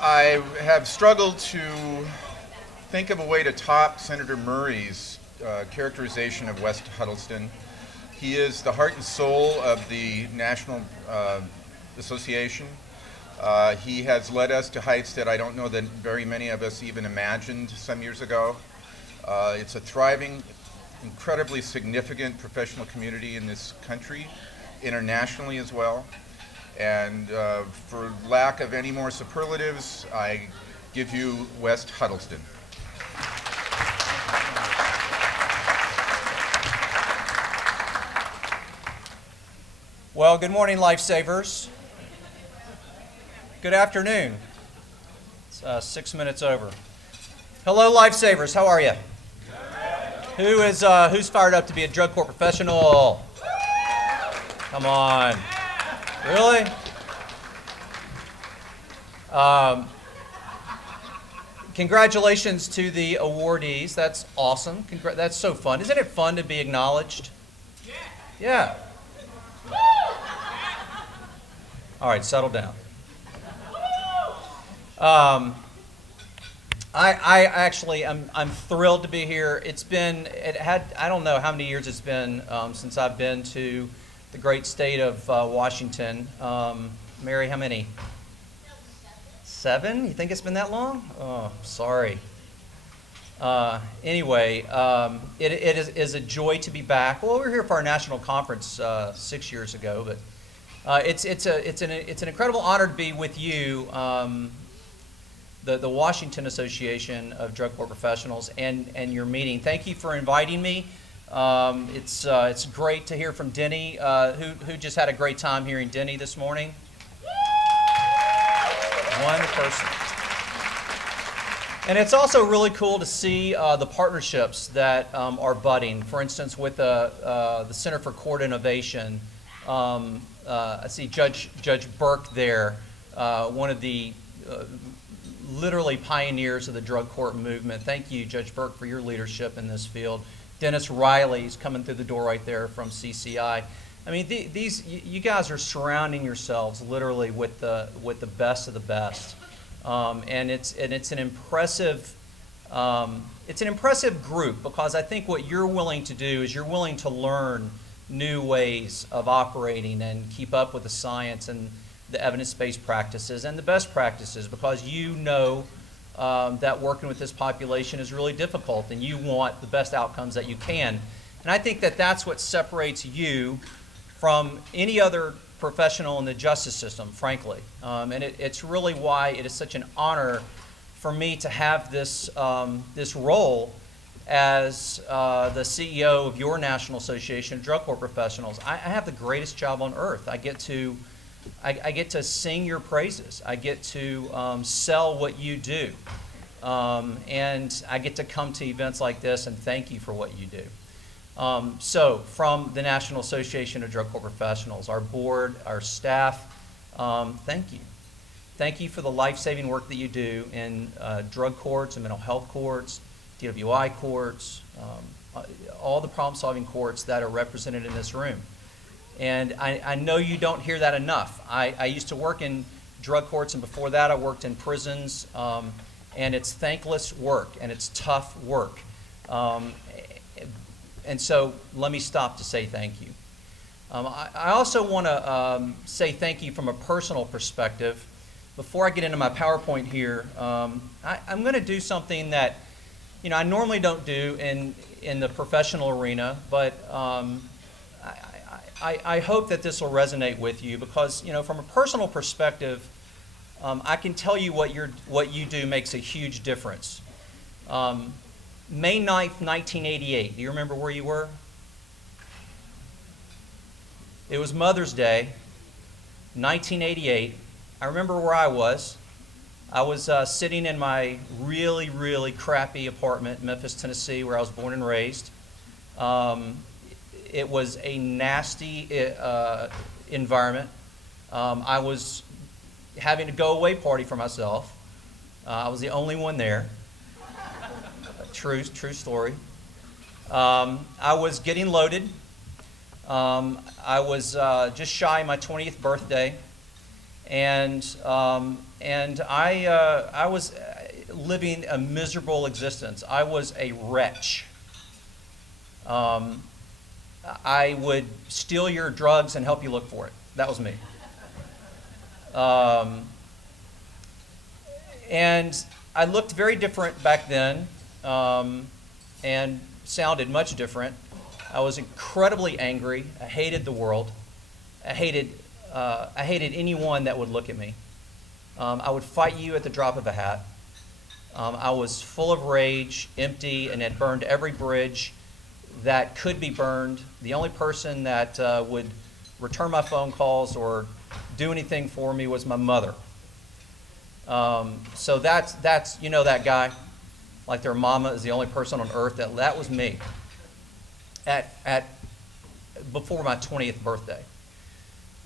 I have struggled to think of a way to top Senator Murray's characterization of West Huddleston. He is the heart and soul of the National Association. He has led us to heights that I don't know that very many of us even imagined some years ago. It's a thriving, incredibly significant professional community in this country, internationally as well. And for lack of any more superlatives, I give you West Huddleston. Well, good morning, Lifesavers. Good afternoon. It's 6 minutes over. Hello, Lifesavers. How are you? Who's fired up to be a drug court professional? Come on. Really? Congratulations to the awardees. That's awesome. That's so fun. Isn't it fun to be acknowledged? Yeah. All right, settle down. I'm thrilled to be here. I don't know how many years it's been since I've been to the great state of Washington. Mary, how many? 7? You think it's been that long? Oh, sorry. Anyway, it is a joy to be back. Well, we were here for our national conference 6 years ago, but it's an incredible honor to be with you, the Washington Association of Drug Court Professionals, and your meeting. Thank you for inviting me. It's great to hear from Denny, who just had a great time hearing Denny this morning. One person. And it's also really cool to see the partnerships that are budding. For instance, with the Center for Court Innovation, I see Judge Burke there, one of the literally pioneers of the drug court movement. Thank you, Judge Burke, for your leadership in this field. Dennis Riley's coming through the door right there from CCI. I mean, you guys are surrounding yourselves literally with the best of the best, and it's an impressive group, because I think what you're willing to do is you're willing to learn new ways of operating and keep up with the science and the evidence-based practices and the best practices, because you know that working with this population is really difficult and you want the best outcomes that you can. And I think that that's what separates you from any other professional in the justice system, frankly. And it's really why it is such an honor for me to have this role as the CEO of your National Association of Drug Court Professionals. I have the greatest job on earth. I get to sing your praises. I get to sell what you do. And I get to come to events like this and thank you for what you do. So from the National Association of Drug Court Professionals, our board, our staff, thank you. Thank you for the life-saving work that you do in drug courts and mental health courts, DWI courts, all the problem-solving courts that are represented in this room. And I know you don't hear that enough. I used to work in drug courts, and before that I worked in prisons, and it's thankless work, and it's tough work. And so let me stop to say thank you. I also want to say thank you from a personal perspective. Before I get into my PowerPoint here, I'm going to do something that I normally don't do in the professional arena, but I hope that this will resonate with you, because from a personal perspective, I can tell you what you do makes a huge difference. May 9th, 1988. Do you remember where you were? It was Mother's Day, 1988. I remember where I was. I was sitting in my really, really crappy apartment in Memphis, Tennessee, where I was born and raised. It was a nasty environment. I was having a go-away party for myself. I was the only one there. True story. I was getting loaded. I was just shy of my 20th birthday, and I was living a miserable existence. I was a wretch. I would steal your drugs and help you look for it. That was me. And I looked very different back then, and sounded much different. I was incredibly angry. I hated the world. I hated anyone that would look at me. I would fight you at the drop of a hat. I was full of rage, empty, and had burned every bridge that could be burned. The only person that would return my phone calls or do anything for me was my mother. So that's you know that guy, like their mama is the only person on earth. That was me. At before my 20th birthday.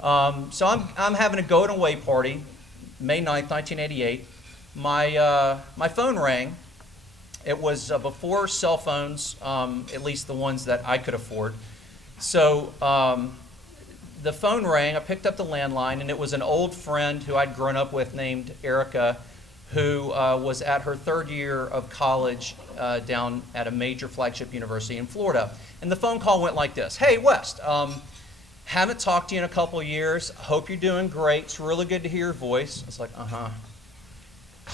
So I'm having a going away party, May 9th, 1988. My phone rang. It was before cell phones, at least the ones that I could afford. So the phone rang. I picked up the landline, and it was an old friend who I'd grown up with named Erica, who was at her third year of college down at a major flagship university in Florida. And the phone call went like this: "Hey, West, haven't talked to you in a couple of years. Hope you're doing great. It's really good to hear your voice." I was like, uh-huh.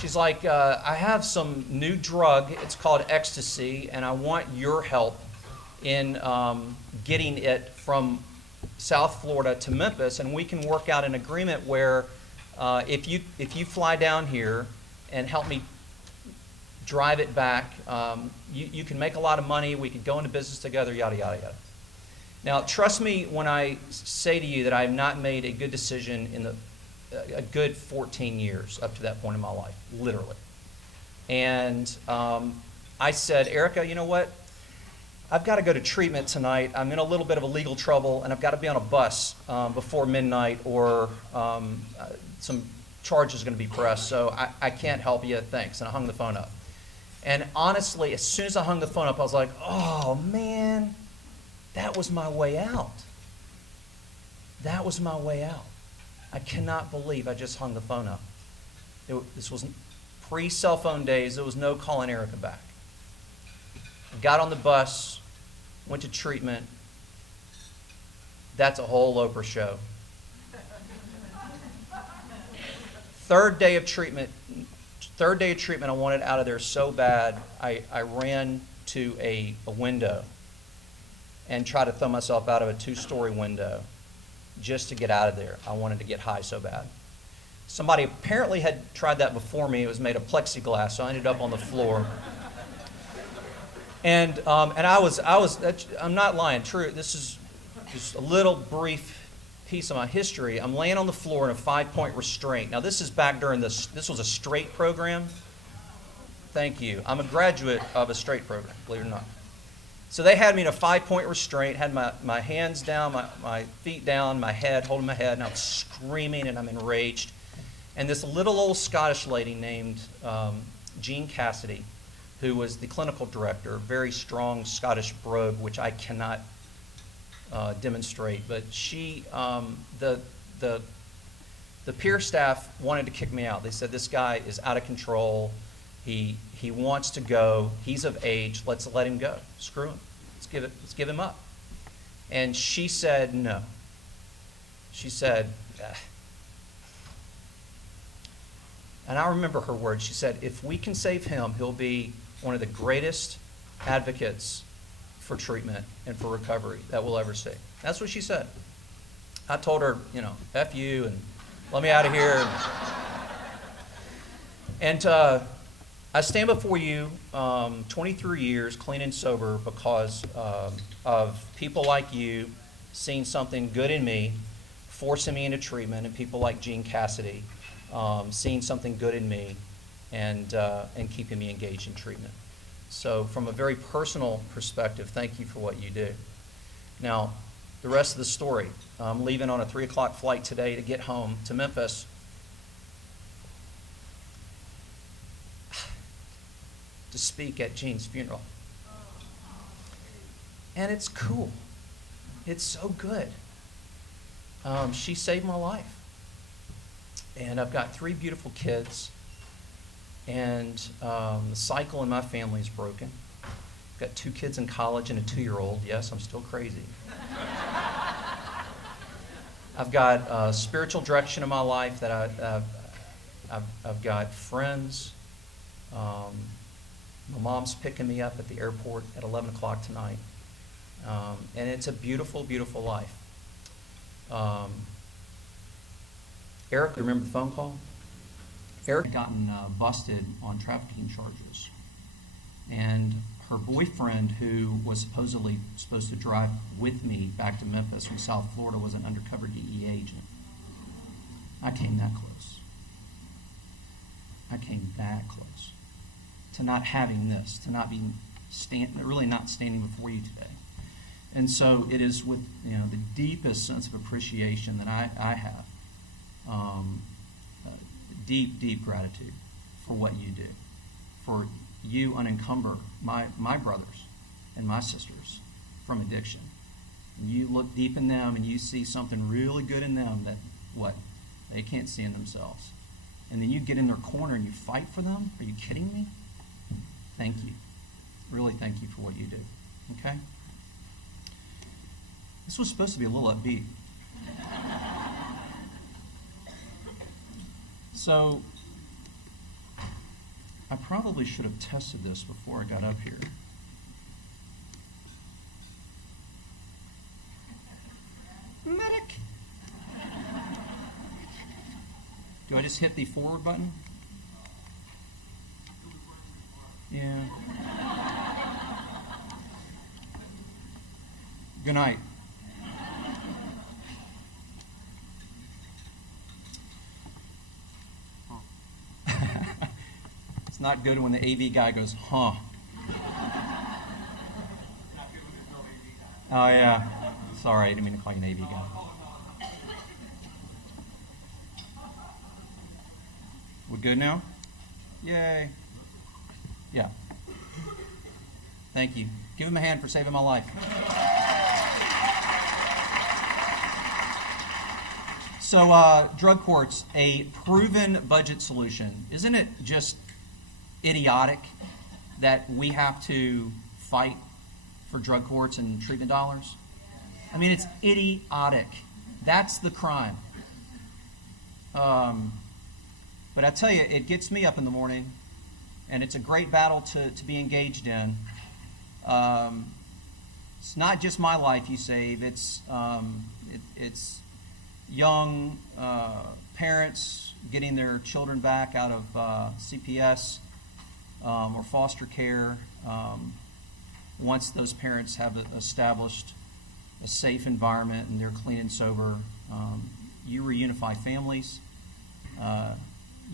She's like, "I have some new drug. It's called ecstasy, and I want your help in getting it from South Florida to Memphis, and we can work out an agreement where if you fly down here and help me drive it back, you can make a lot of money. We could go into business together, yada, yada, yada." Now, trust me when I say to you that I have not made a good decision in a good 14 years up to that point in my life, literally. And I said, "Erica, you know what? I've got to go to treatment tonight. I'm in a little bit of a legal trouble, and I've got to be on a bus before midnight, or some charges are going to be pressed, so I can't help you. Thanks." And I hung the phone up. And honestly, as soon as I hung the phone up, I was like, oh, man, that was my way out. That was my way out. I cannot believe I just hung the phone up. This was pre-cell phone days. There was no calling Erica back. I got on the bus, went to treatment. That's a whole Oprah show. Third day of treatment, I wanted out of there so bad, I ran to a window and tried to throw myself out of a 2-story window just to get out of there. I wanted to get high so bad. Somebody apparently had tried that before me. It was made of plexiglass, so I ended up on the floor. And I'm not lying, true. This is just a little brief piece of my history. I'm laying on the floor in a 5-point restraint. Now, this is back during this was a straight program. Thank you. I'm a graduate of a straight program, believe it or not. So they had me in a 5-point restraint, had my hands down, my feet down, my head, holding my head, and I was screaming and I'm enraged. And this little old Scottish lady named Jean Cassidy, who was the clinical director, very strong Scottish brogue, which I cannot demonstrate, but she, the peer staff wanted to kick me out. They said, "This guy is out of control. He wants to go. He's of age. Let's let him go. Screw him. Let's give him up." And she said no. She said, and I remember her words. She said, "If we can save him, he'll be one of the greatest advocates for treatment and for recovery that we'll ever see." That's what she said. I told her, F you and let me out of here. And I stand before you 23 years clean and sober because of people like you seeing something good in me, forcing me into treatment, and people like Jean Cassidy seeing something good in me and keeping me engaged in treatment. So from a very personal perspective, thank you for what you do. Now, the rest of the story. I'm leaving on a 3 o'clock flight today to get home to Memphis. To speak at Jean's funeral. And it's cool. It's so good. She saved my life. And I've got 3 beautiful kids, and the cycle in my family is broken. I've got 2 kids in college and a 2-year-old. Yes, I'm still crazy. I've got spiritual direction in my life that I've got friends. My mom's picking me up at the airport at 11 o'clock tonight. And it's a beautiful, beautiful life. Eric, remember the phone call? Eric had gotten busted on trafficking charges. And her boyfriend, who was supposedly supposed to drive with me back to Memphis from South Florida, was an undercover DEA agent. I came that close. I came that close to not having this, to not being really not standing before you today. And so it is with the deepest sense of appreciation that I have, deep, deep gratitude for what you do, for you unencumber my brothers and my sisters from addiction. And you look deep in them and you see something really good in them that they can't see in themselves. And then you get in their corner and you fight for them. Are you kidding me? Thank you. Really thank you for what you do. Okay? This was supposed to be a little upbeat. So, I probably should have tested this before I got up here. Medic! Do I just hit the forward button? Yeah. Good night. It's not good when the AV guy goes, huh. Oh, yeah. Sorry, I didn't mean to call you an AV guy. We're good now? Yay. Yeah. Thank you. Give him a hand for saving my life. So, drug courts, a proven budget solution. Isn't it just idiotic that we have to fight for drug courts and treatment dollars? I mean, it's idiotic. That's the crime. But I tell you, it gets me up in the morning, and it's a great battle to be engaged in. It's not just my life you save. It's young parents getting their children back out of CPS or foster care. Once those parents have established a safe environment and they're clean and sober, you reunify families.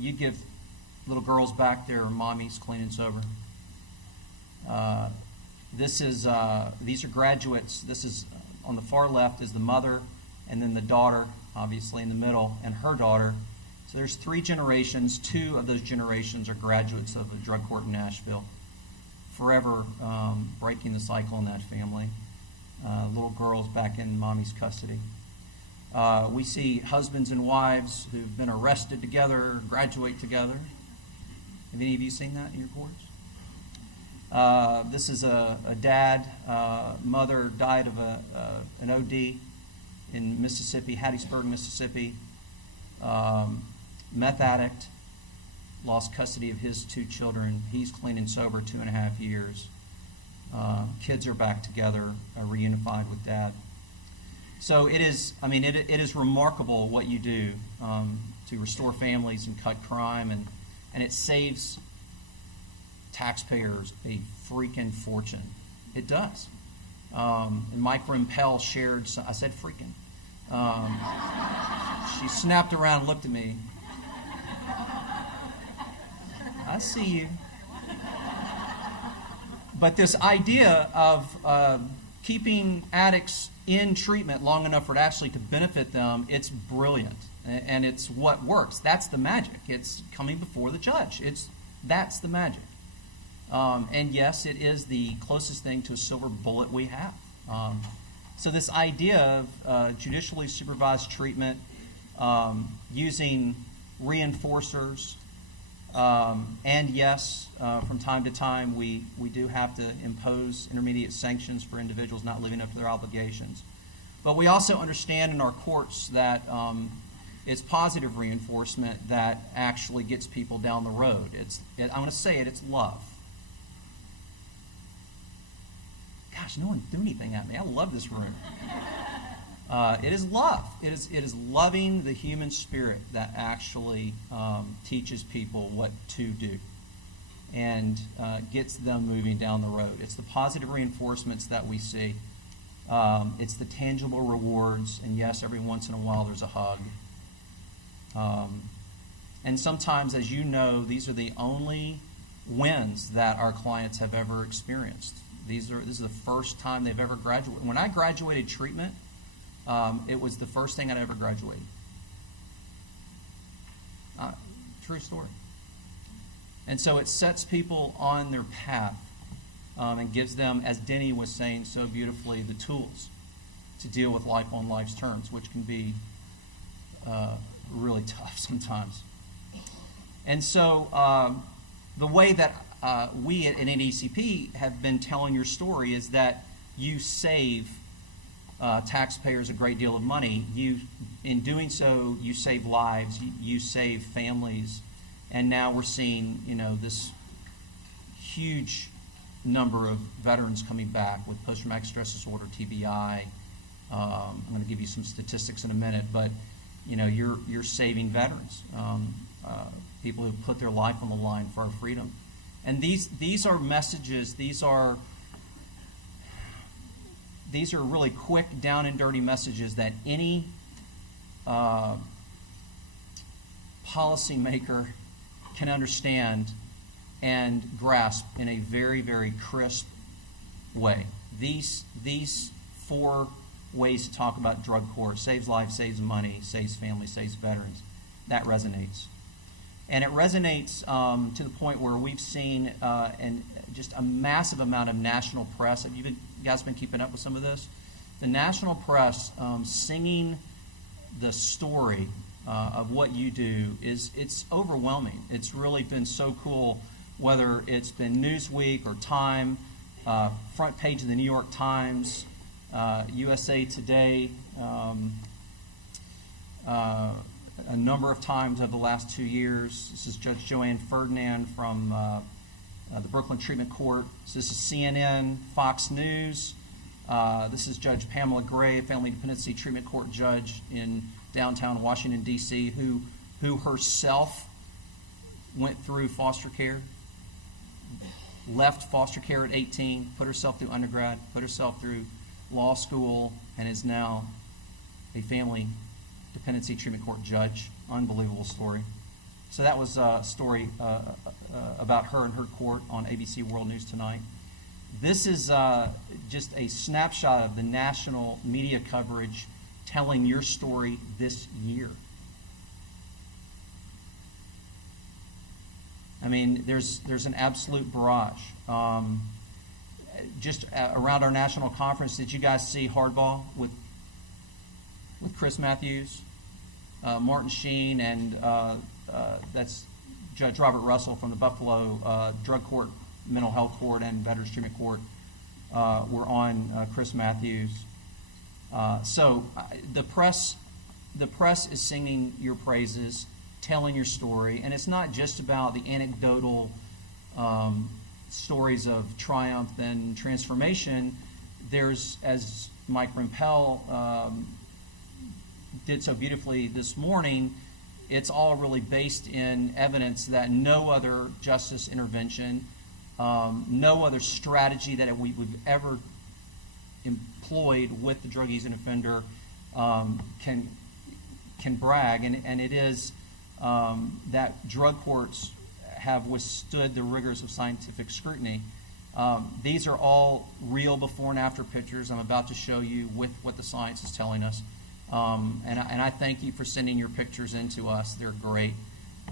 You give little girls back their mommies clean and sober. These are graduates. This is on the far left is the mother, and then the daughter, obviously in the middle, and her daughter. So there's 3 generations. 2 of those generations are graduates of the drug court in Nashville, forever breaking the cycle in that family. Little girls back in mommy's custody. We see husbands and wives who've been arrested together, graduate together. Have any of you seen that in your courts? This is a dad, mother died of an OD in Mississippi, Hattiesburg, Mississippi. Meth addict, lost custody of his 2 children. He's clean and sober 2.5 years. Kids are back together, reunified with dad. So it is remarkable what you do to restore families and cut crime, and it saves taxpayers a freaking fortune. It does. And Mike Rimpel shared, I said freaking. She snapped around and looked at me. I see you. But this idea of keeping addicts in treatment long enough for it actually to benefit them, it's brilliant. And it's what works. That's the magic. It's coming before the judge. That's the magic. And yes, it is the closest thing to a silver bullet we have. So this idea of judicially supervised treatment, using reinforcers, and yes, from time to time, we do have to impose intermediate sanctions for individuals not living up to their obligations. But we also understand in our courts that it's positive reinforcement that actually gets people down the road. I want to say it's love. Gosh, no one threw anything at me. I love this room. It is love. It is loving the human spirit that actually teaches people what to do and gets them moving down the road. It's the positive reinforcements that we see. It's the tangible rewards, and yes, every once in a while there's a hug. And sometimes, as you know, these are the only wins that our clients have ever experienced. This is the first time they've ever graduated. When I graduated treatment, it was the first thing I'd ever graduated. True story. And so it sets people on their path and gives them, as Denny was saying so beautifully, the tools to deal with life on life's terms, which can be really tough sometimes. And so the way that we at NADCP have been telling your story is that you save taxpayers a great deal of money. In doing so, you save lives, you save families, and now we're seeing, this huge number of veterans coming back with post-traumatic stress disorder, TBI. I'm going to give you some statistics in a minute, but you're saving veterans, people who put their life on the line for our freedom. And these are messages. These are really quick, down and dirty messages that any policymaker can understand and grasp in a very, very crisp way. These 4 ways to talk about drug court: saves lives, saves money, saves families, saves veterans. That resonates. And it resonates to the point where we've seen just a massive amount of national press. Have you guys been keeping up with some of this? The national press singing the story of what you do it's overwhelming. It's really been so cool, whether it's been Newsweek or Time, front page of the New York Times, USA Today, a number of times over the last 2 years. This is Judge Joanne Ferdinand from the Brooklyn Treatment Court. So this is CNN, Fox News. This is Judge Pamela Gray, Family Dependency Treatment Court judge in downtown Washington, D.C., who herself went through foster care, left foster care at 18, put herself through undergrad, put herself through law school, and is now a Family Dependency Treatment Court judge. Unbelievable story. So that was a story about her and her court on ABC World News Tonight. This is just a snapshot of the national media coverage telling your story this year. I mean, there's an absolute barrage. Just around our national conference, did you guys see Hardball with Chris Matthews, Martin Sheen, and that's Judge Robert Russell from the Buffalo Drug Court, Mental Health Court, and Veterans Treatment Court were on Chris Matthews. So the press is singing your praises, telling your story, and it's not just about the anecdotal stories of triumph and transformation. There's, as Mike Rimpel did so beautifully this morning, it's all really based in evidence that no other justice intervention, no other strategy that we've ever employed with the drug using offender can brag, and it is that drug courts have withstood the rigors of scientific scrutiny. These are all real before and after pictures I'm about to show you with what the science is telling us. And I thank you for sending your pictures in to us. They're great.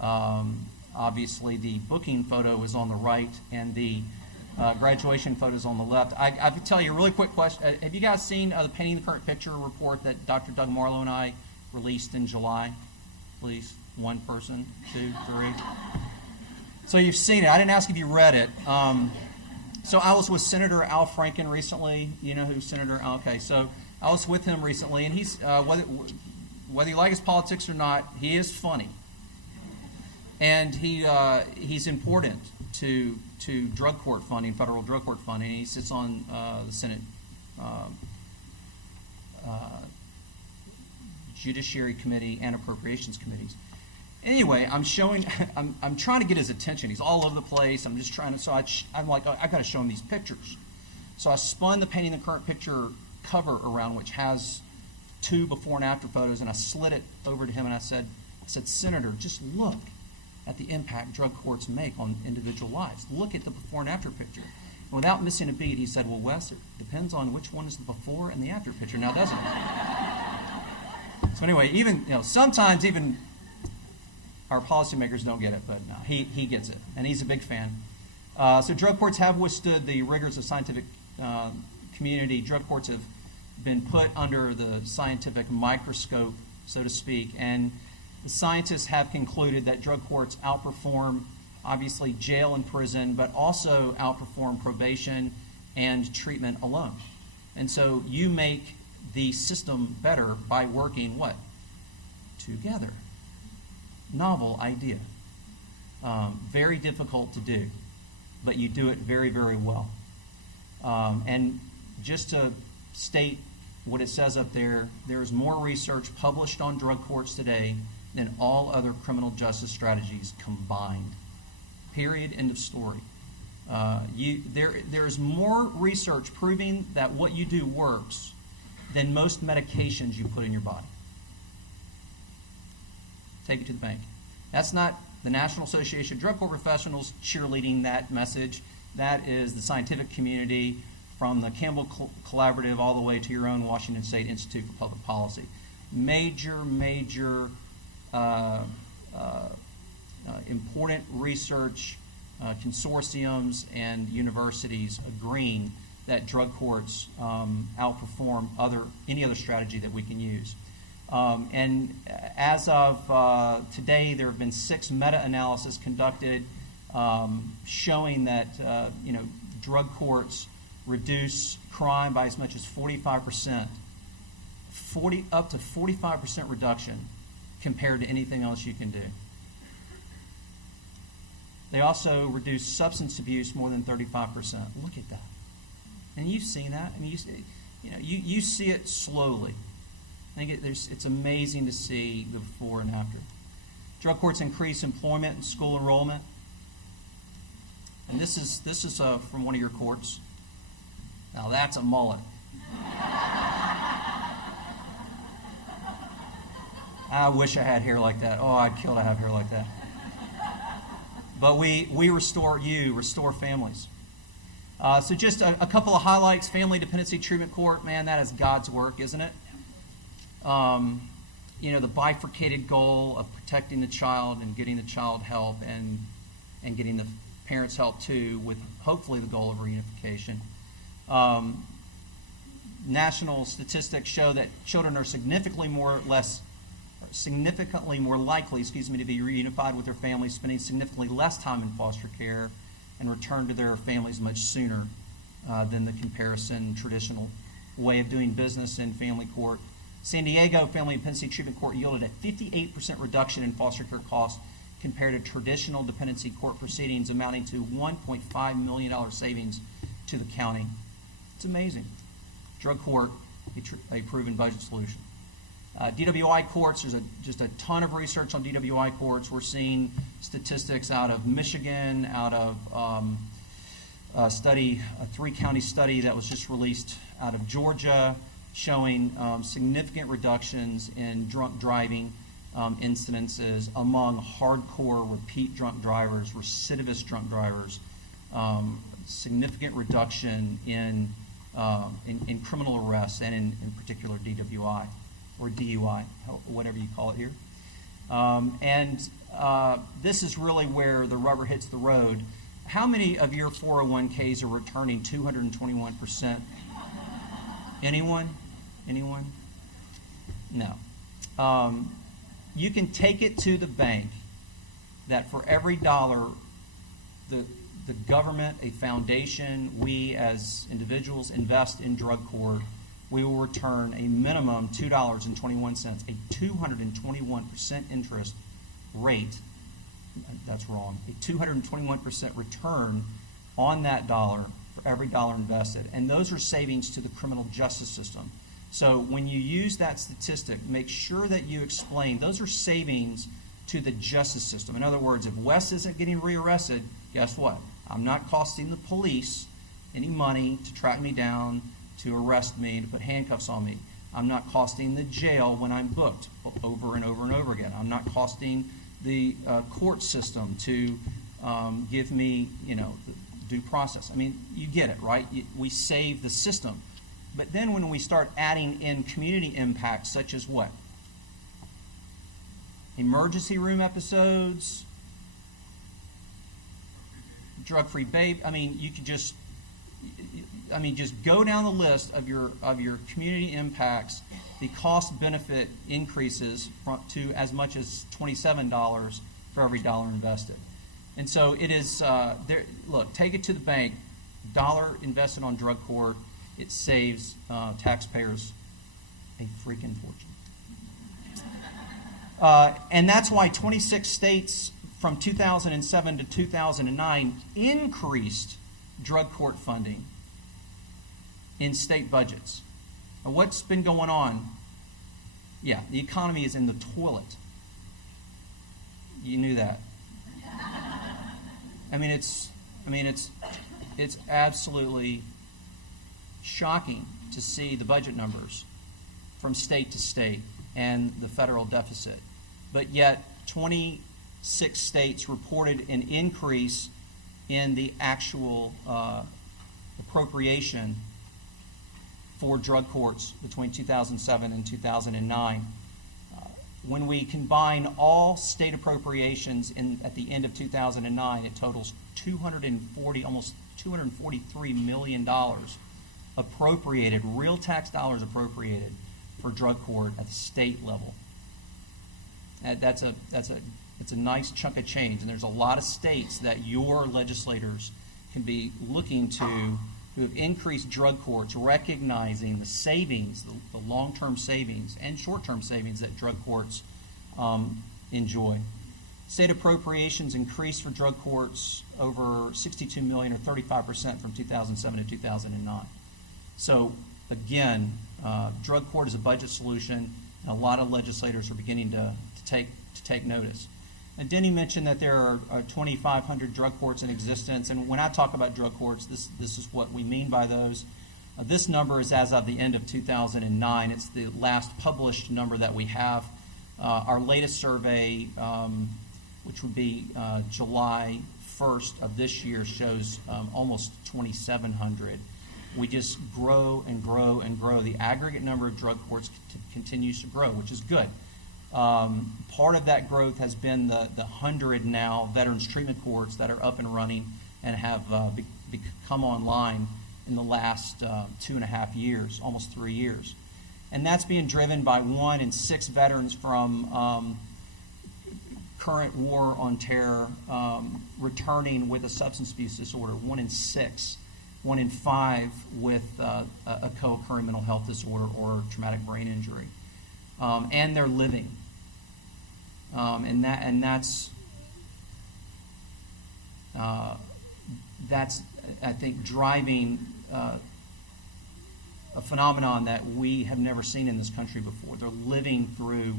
Obviously, the booking photo is on the right, and the graduation photo is on the left. I can tell you a really quick question. Have you guys seen the Painting the Current Picture report that Dr. Doug Marlowe and I released in July? Please. One person, two, three. So you've seen it. I didn't ask if you read it. So I was with Senator Al Franken recently. You know who Senator Al? Okay, so I was with him recently, and he's whether you like his politics or not, he is funny, and he's important to drug court funding, federal drug court funding. He sits on the Senate Judiciary Committee and Appropriations Committees. Anyway, I'm trying to get his attention. He's all over the place. I'm just trying to, so I'm like, oh, I've got to show him these pictures. So I spun the Painting the Current Picture cover around, which has 2 before and after photos, and I slid it over to him, and I said, Senator, just look at the impact drug courts make on individual lives. Look at the before and after picture. And without missing a beat, he said, well, Wes, it depends on which one is the before and the after picture now, doesn't it? So anyway, even, sometimes even our policymakers don't get it, but no, he gets it, and he's a big fan. So drug courts have withstood the rigors of scientific community. Drug courts have been put under the scientific microscope, so to speak, and the scientists have concluded that drug courts outperform, obviously, jail and prison, but also outperform probation and treatment alone. And so you make the system better by working what? Together. Novel idea. Very difficult to do, but you do it very, very well. And just to state what it says up there, there's more research published on drug courts today than all other criminal justice strategies combined. Period. End of story. There's more research proving that what you do works than most medications you put in your body. Take it to the bank. That's not the National Association of Drug Court Professionals cheerleading that message. That is the scientific community, from the Campbell Collaborative all the way to your own Washington State Institute for Public Policy. Major important research consortiums and universities agreeing that drug courts outperform any other strategy that we can use. And as of today, there have been 6 meta-analyses conducted showing that drug courts reduce crime by as much as 45%, up to 45% reduction compared to anything else you can do. They also reduce substance abuse more than 35%. Look at that. And you've seen that. I mean, you see it slowly. I think it's amazing to see the before and after. Drug courts increase employment and school enrollment. And this is from one of your courts. Now that's a mullet. I wish I had hair like that. Oh, I'd kill to have hair like that. But we restore families. So just a couple of highlights. Family Dependency Treatment Court, man, that is God's work, isn't it? The bifurcated goal of protecting the child and getting the child help and getting the parents help too, with hopefully the goal of reunification. National statistics show that children are significantly more likely, to be reunified with their families, spending significantly less time in foster care, and return to their families much sooner than the comparison traditional way of doing business in family court. San Diego Family Dependency Treatment Court yielded a 58% reduction in foster care costs compared to traditional dependency court proceedings, amounting to $1.5 million savings to the county. It's amazing. Drug court, a proven budget solution. DWI courts, there's just a ton of research on DWI courts. We're seeing statistics out of Michigan, out of a 3-county study that was just released out of Georgia, showing significant reductions in drunk driving incidences among hardcore repeat drunk drivers, recidivist drunk drivers, significant reduction in criminal arrests, and in particular DWI or DUI, whatever you call it here. This is really where the rubber hits the road. How many of your 401ks are returning 221%? Anyone? No. you can take it to the bank that for every dollar the government, a foundation, we as individuals invest in drug court, we will return a minimum $2.21, a 221% interest rate. That's wrong. A 221% return on that dollar for every dollar invested. And those are savings to the criminal justice system. So when you use that statistic, make sure that you explain those are savings to the justice system. In other words, if Wes isn't getting rearrested, guess what? I'm not costing the police any money to track me down, to arrest me, to put handcuffs on me. I'm not costing the jail when I'm booked over and over and over again. I'm not costing the court system to give me, due process. I mean, you get it, right? We save the system. But then when we start adding in community impacts, such as what? Emergency room episodes, drug-free babe. I mean, you could just go down the list of your community impacts. The cost-benefit increases to as much as $27 for every dollar invested. And so it is, look, take it to the bank. Dollar invested on drug court, it saves taxpayers a freaking fortune. And that's why 26 states from 2007 to 2009 increased drug court funding in state budgets. And what's been going on? Yeah, the economy is in the toilet. You knew that. It's absolutely shocking to see the budget numbers from state to state and the federal deficit. But yet 26 states reported an increase in the actual appropriation for drug courts between 2007 and 2009. When we combine all state appropriations at the end of 2009, it totals almost $243 million appropriated, real tax dollars appropriated for drug court at the state level. That's a nice chunk of change, and there's a lot of states that your legislators can be looking to who have increased drug courts, recognizing the savings, the long-term savings and short-term savings that drug courts enjoy. State appropriations increased for drug courts over $62 million or 35% from 2007 to 2009. So again, drug court is a budget solution, and a lot of legislators are beginning to take notice. And Denny mentioned that there are 2,500 drug courts in existence, and when I talk about drug courts, this is what we mean by those. This number is as of the end of 2009. It's the last published number that we have. Our latest survey, which would be July 1st of this year, shows almost 2,700. We just grow and grow and grow. The aggregate number of drug courts continues to grow, which is good. Part of that growth has been the 100 now veterans treatment courts that are up and running and have come online in the last 2.5 years, almost 3 years. And that's being driven by 1 in 6 veterans from current war on terror returning with a substance abuse disorder, 1 in 6. 1 in 5 with a co-occurring mental health disorder or traumatic brain injury. And they're living. And that's I think driving a phenomenon that we have never seen in this country before. They're living through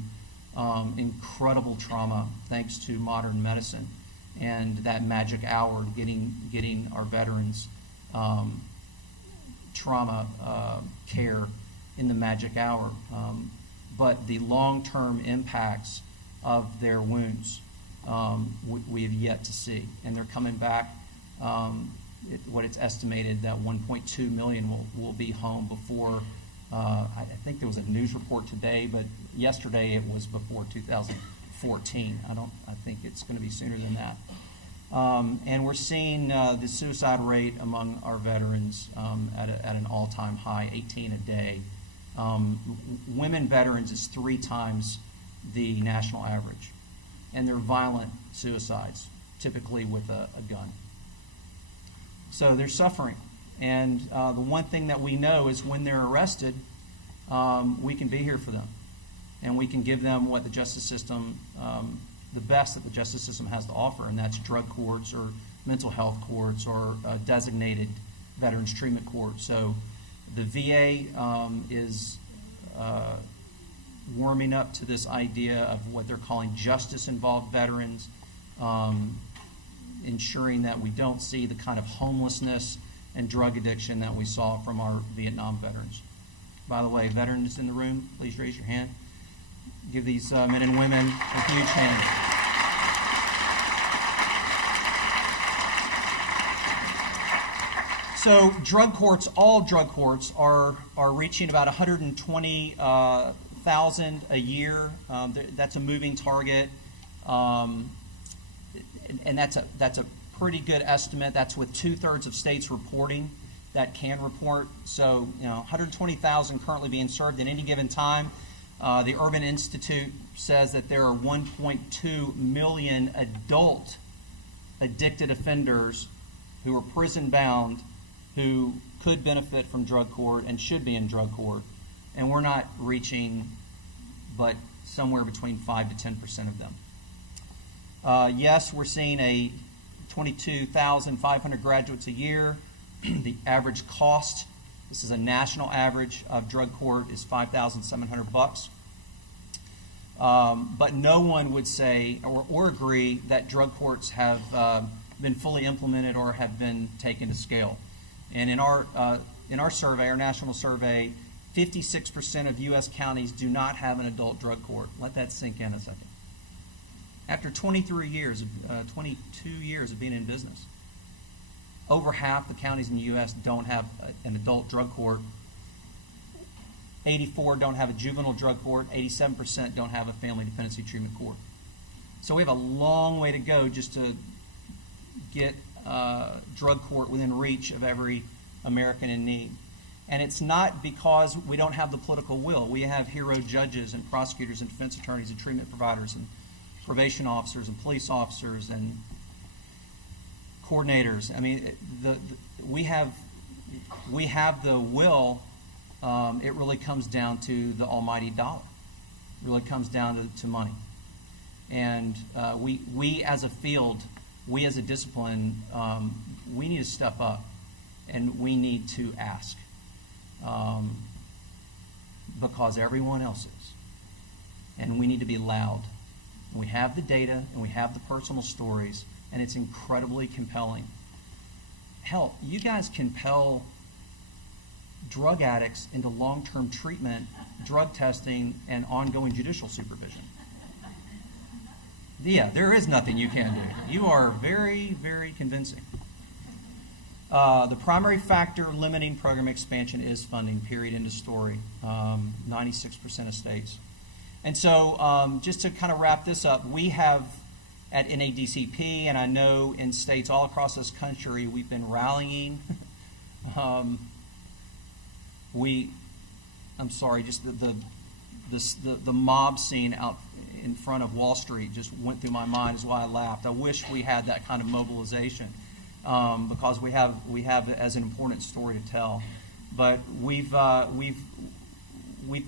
incredible trauma thanks to modern medicine and that magic hour, getting our veterans trauma care in the magic hour. But the long-term impacts of their wounds we have yet to see. And they're coming back. What it's estimated that 1.2 million will be home before, I think there was a news report today, but yesterday it was before 2014. I think it's going to be sooner than that. And we're seeing the suicide rate among our veterans at an all-time high, 18 a day. Women veterans is 3 times the national average. And they're violent suicides, typically with a gun. So they're suffering. And the one thing that we know is when they're arrested, we can be here for them. And we can give them what the justice system, the best that the justice system has to offer, and that's drug courts or mental health courts or designated veterans treatment courts. So the VA is warming up to this idea of what they're calling justice-involved veterans, ensuring that we don't see the kind of homelessness and drug addiction that we saw from our Vietnam veterans. By the way, veterans in the room, please raise your hand. Give these men and women a huge hand. So drug courts, all drug courts, are reaching about 120,000 a year. That's a moving target, and that's a pretty good estimate. That's with 2/3 of states reporting that can report. So 120,000 currently being served at any given time. The Urban Institute says that there are 1.2 million adult addicted offenders who are prison bound who could benefit from drug court and should be in drug court, and we're not reaching but somewhere between 5 to 10% of them. Yes, we're seeing a 22,500 graduates a year. The average cost, this is a national average of drug court, is $5,700. But no one would say or agree that drug courts have been fully implemented or have been taken to scale. And in our survey, our national survey, 56% of U.S. counties do not have an adult drug court. Let that sink in a second. After 22 years of being in business, over half the counties in the U.S. don't have an adult drug court. 84 don't have a juvenile drug court. 87% don't have a family dependency treatment court. So we have a long way to go just to get drug court within reach of every American in need. And it's not because we don't have the political will. We have hero judges and prosecutors and defense attorneys and treatment providers and probation officers and police officers and coordinators. I mean, we have the will. It really comes down to the almighty dollar. It really comes down to money. And we as a field, we as a discipline, we need to step up and we need to ask because everyone else is. And we need to be loud. We have the data and we have the personal stories, and it's incredibly compelling. Hell, you guys compel drug addicts into long-term treatment, drug testing, and ongoing judicial supervision. Yeah, there is nothing you can do. You are very, very convincing. The primary factor limiting program expansion is funding, period, end of story. 96% of states. And so just to kind of wrap this up, we have at NADCP, and I know in states all across this country, we've been rallying. Just the mob scene out in front of Wall Street just went through my mind, is why I laughed. I wish we had that kind of mobilization because we have it as an important story to tell. But we've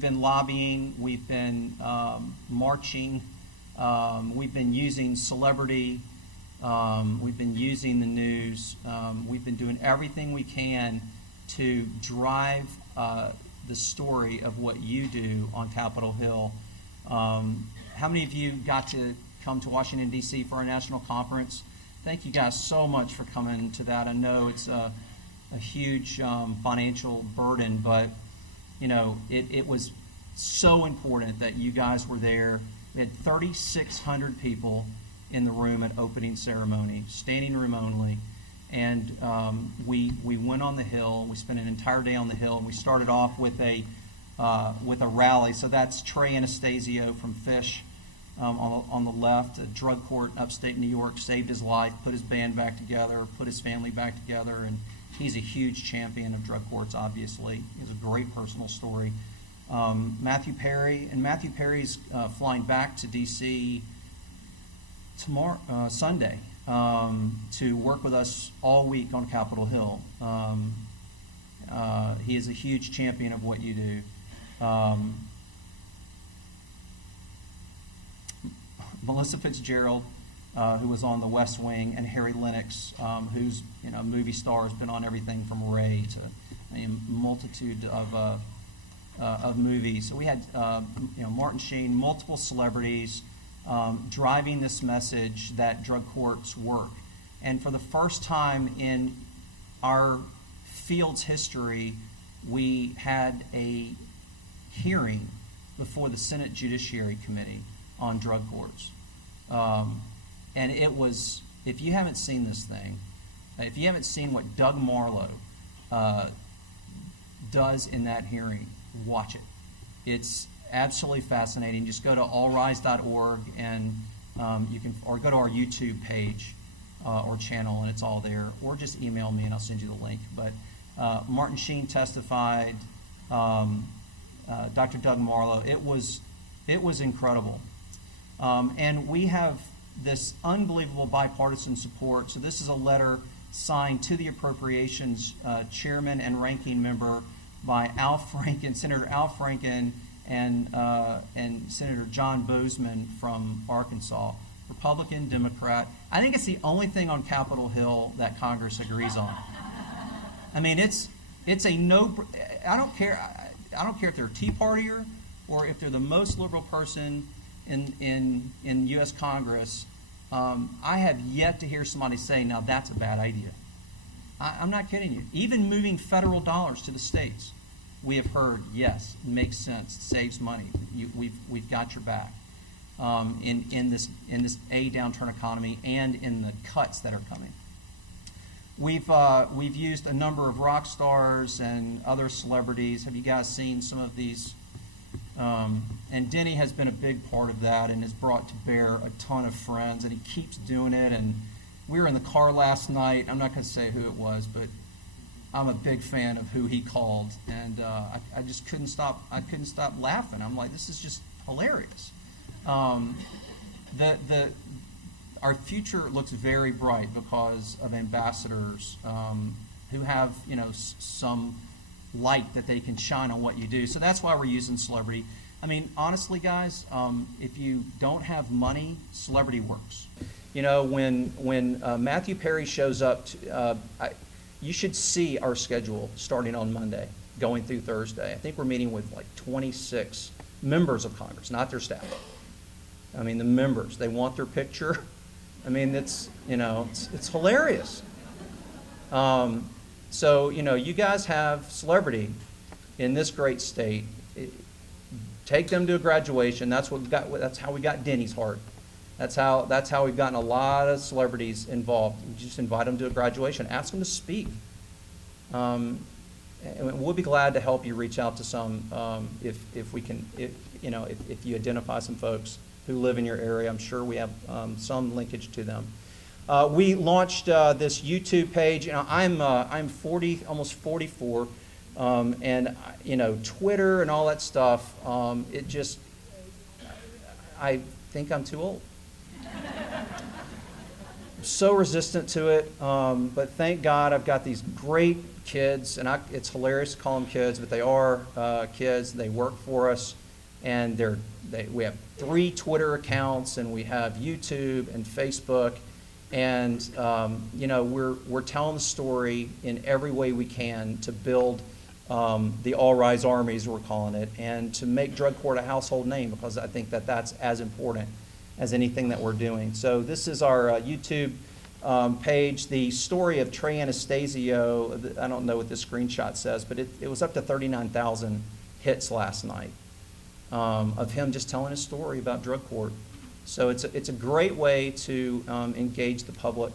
been lobbying, we've been marching, we've been using celebrity, we've been using the news, we've been doing everything we can to drive the story of what you do on Capitol Hill. How many of you got to come to Washington, D.C. for our national conference? Thank you guys so much for coming to that. I know it's a huge financial burden, but it was so important that you guys were there. We had 3,600 people in the room at opening ceremony, standing room only. And we went on the Hill. We spent an entire day on the Hill, and we started off with a rally. So that's Trey Anastasio from Fish on the left. A drug court in upstate New York saved his life, put his band back together, put his family back together, and he's a huge champion of drug courts. Obviously, he has a great personal story. Matthew Perry, and Matthew Perry's flying back to D.C. tomorrow, Sunday, to work with us all week on Capitol Hill. He is a huge champion of what you do. Melissa Fitzgerald, who was on The West Wing, and Harry Lennox, who's a movie star, has been on everything from Ray to a multitude of movies. So we had Martin Sheen, multiple celebrities driving this message that drug courts work. And for the first time in our field's history, we had a hearing before the Senate Judiciary Committee on drug courts. And it was, if you haven't seen this thing, if you haven't seen what Doug Marlowe does in that hearing, watch it. It's absolutely fascinating. Just go to allrise.org and you can, or go to our YouTube page or channel, and it's all there. Or just email me and I'll send you the link. But Martin Sheen testified. Dr. Doug Marlowe. It was incredible. And we have this unbelievable bipartisan support. So this is a letter signed to the Appropriations Chairman and Ranking Member by Al Franken, Senator Al Franken, and Senator John Boozman from Arkansas, Republican, Democrat. I think it's the only thing on Capitol Hill that Congress agrees on. I mean, it's a no. I don't care if they're a Tea Partier or if they're the most liberal person in U.S. Congress. I have yet to hear somebody say, now that's a bad idea. I'm not kidding you. Even moving federal dollars to the states, we have heard, yes, it makes sense, saves money. We've got your back in this downturn economy and in the cuts that are coming. We've used a number of rock stars and other celebrities. Have you guys seen some of these? And Denny has been a big part of that and has brought to bear a ton of friends, and he keeps doing it. And we were in the car last night. I'm not going to say who it was, but I'm a big fan of who he called, and I just couldn't stop. I couldn't stop laughing. I'm like, this is just hilarious. Our future looks very bright because of ambassadors who have, some light that they can shine on what you do. So that's why we're using celebrity. I mean, honestly, guys, if you don't have money, celebrity works. When Matthew Perry shows up, you should see our schedule starting on Monday, going through Thursday. I think we're meeting with like 26 members of Congress, not their staff. I mean, the members, they want their picture. I mean, it's hilarious. So, you guys have celebrity in this great state. Take them to a graduation. That's how we got Denny's heart. That's how we've gotten a lot of celebrities involved. You just invite them to a graduation. Ask them to speak. And we'll be glad to help you reach out to some if we can. If you identify some folks who live in your area, I'm sure we have some linkage to them. We launched this YouTube page. I'm 40, almost 44, and Twitter and all that stuff. I think I'm too old. So resistant to it, but thank God I've got these great kids, and it's hilarious to call them kids, but they are kids. They work for us, and we have 3 Twitter accounts, and we have YouTube and Facebook, and we're telling the story in every way we can to build the All Rise Armies, we're calling it, and to make drug court a household name, because I think that's as important as anything that we're doing. So this is our YouTube page. The story of Trey Anastasio, I don't know what this screenshot says, but it was up to 39,000 hits last night of him just telling his story about drug court. So it's a great way to engage the public.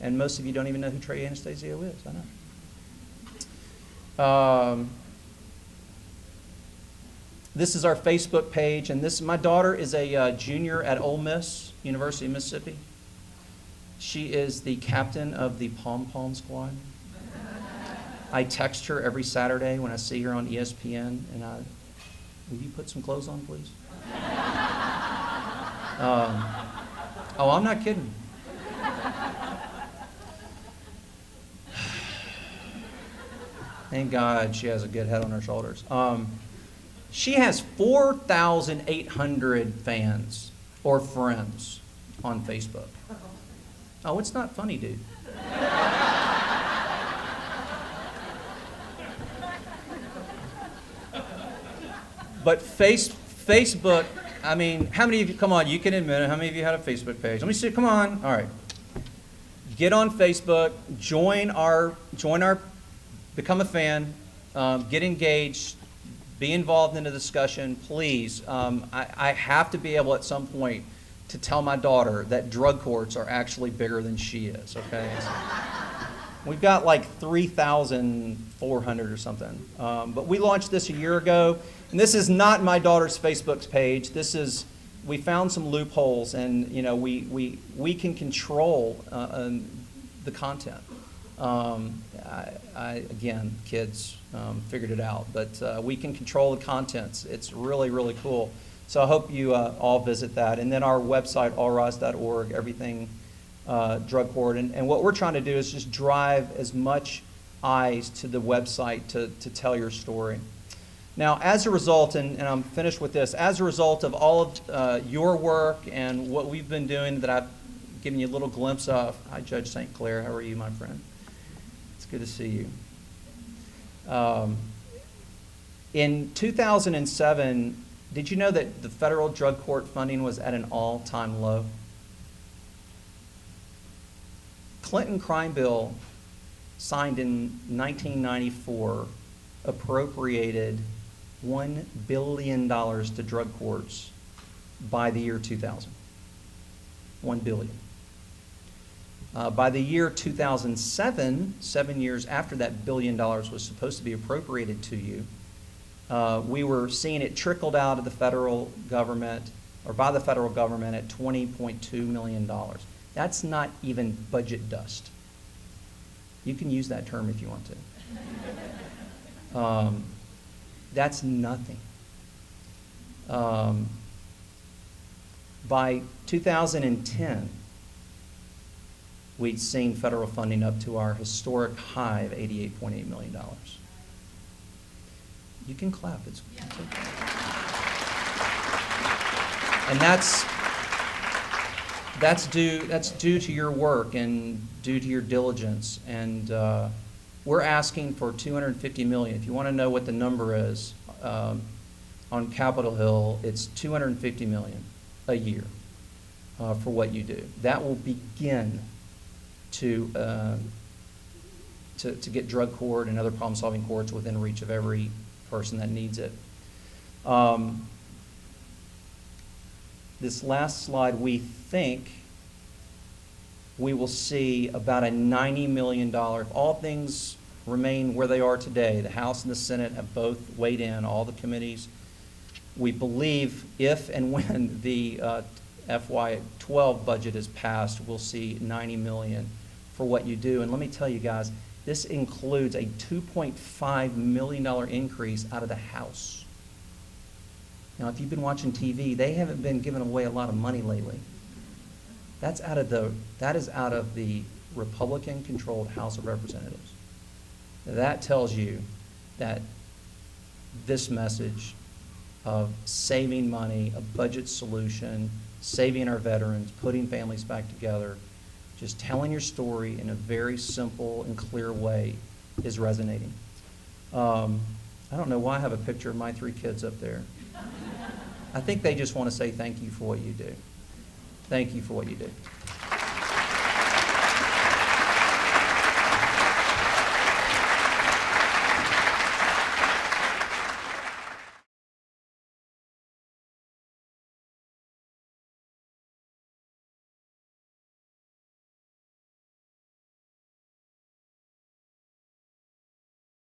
And most of you don't even know who Trey Anastasio is, I know. This is our Facebook page, and my daughter is a junior at Ole Miss, University of Mississippi. She is the captain of the Pom Pom squad. I text her every Saturday when I see her on ESPN, and Will you put some clothes on, please? Oh, I'm not kidding. Thank God she has a good head on her shoulders. She has 4,800 fans or friends on Facebook. Oh, it's not funny, dude. But Facebook, I mean, how many of you, come on, you can admit it, how many of you had a Facebook page? Let me see, come on, all right. Get on Facebook, become a fan, get engaged, be involved in the discussion, please. I have to be able at some point to tell my daughter that drug courts are actually bigger than she is, okay? We've got like 3,400 or something. But we launched this a year ago, and this is not my daughter's Facebook page. We found some loopholes, and you know, we can control the content. Again, kids figured it out, but we can control the contents. It's really, really cool. So I hope you all visit that. And then our website, allrise.org, everything drug court. And what we're trying to do is just drive as much eyes to the website to tell your story. Now, as a result, and I'm finished with this, as a result of all of your work and what we've been doing that I've given you a little glimpse of, hi, Judge St. Clair, how are you, my friend? It's good to see you. In 2007, did you know that the federal drug court funding was at an all-time low? Clinton crime bill signed in 1994 appropriated $1 billion to drug courts by the year 2000. $1 billion. By the year 2007, 7 years after that $1 billion was supposed to be appropriated to you, we were seeing it trickled out of the federal government, or by the federal government, at $20.2 million. That's not even budget dust. You can use that term if you want to. That's nothing. By 2010, we'd seen federal funding up to our historic high of $88.8 million. You can clap. It's okay. And that's due to your work and due to your diligence. And we're asking for $250 million. If you want to know what the number is, on Capitol Hill, it's $250 million a year for what you do. That will begin to get drug court and other problem-solving courts within reach of every person that needs it. This last slide, we think we will see about a $90 million, if all things remain where they are today, the House and the Senate have both weighed in, all the committees. We believe if and when the FY12 budget is passed, we'll see $90 million for what you do. And let me tell you guys, this includes a $2.5 million increase out of the House. Now, if you've been watching TV, they haven't been giving away a lot of money lately. That is out of the Republican-controlled House of Representatives. That tells you that this message of saving money, a budget solution, saving our veterans, putting families back together, just telling your story in a very simple and clear way is resonating. I don't know why I have a picture of my 3 kids up there. I think they just want to say thank you for what you do. Thank you for what you do.